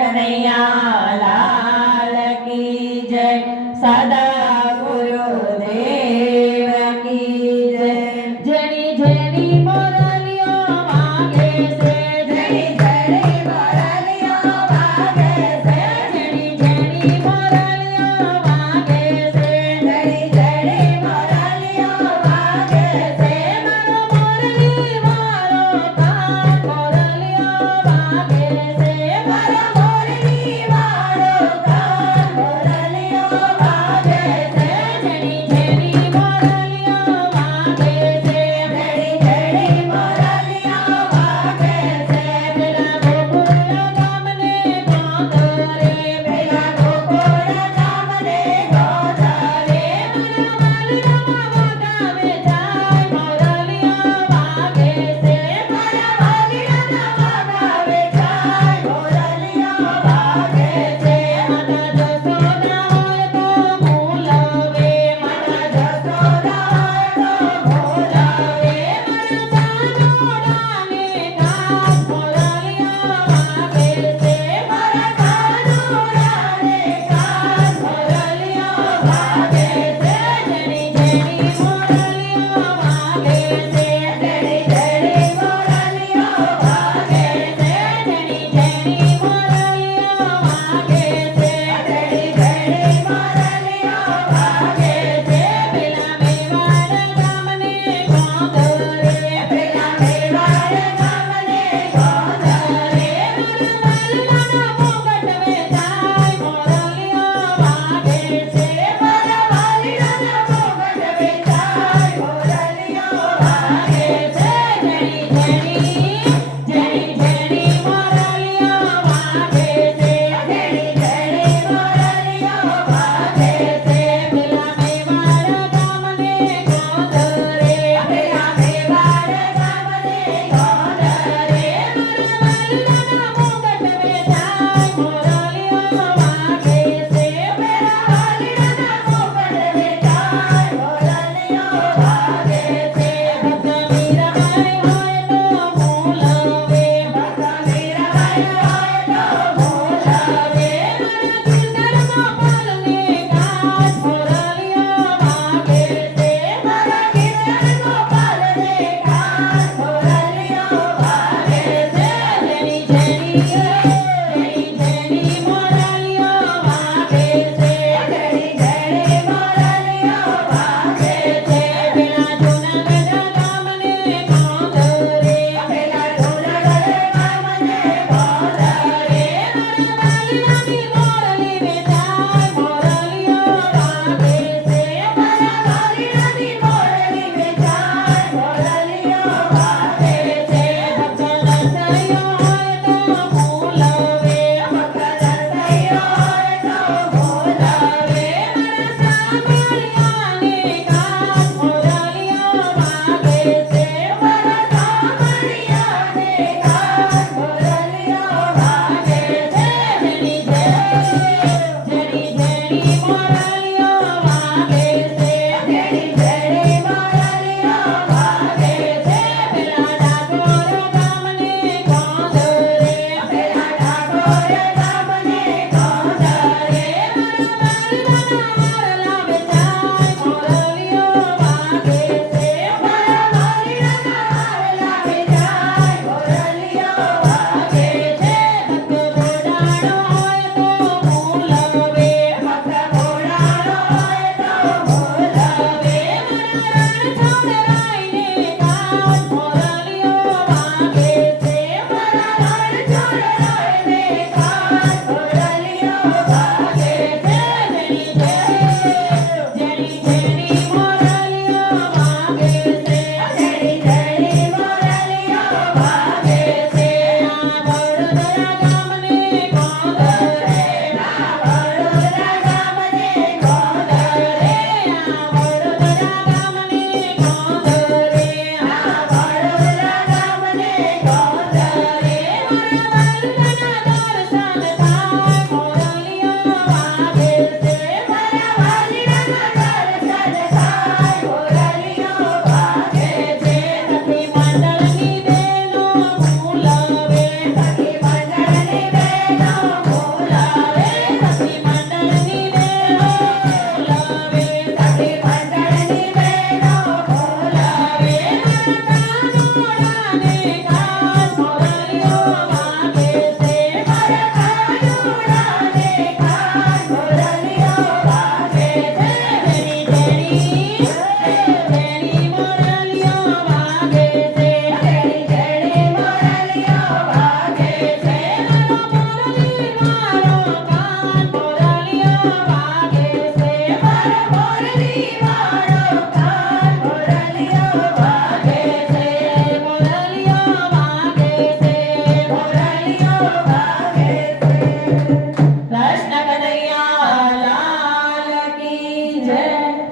Kanaiya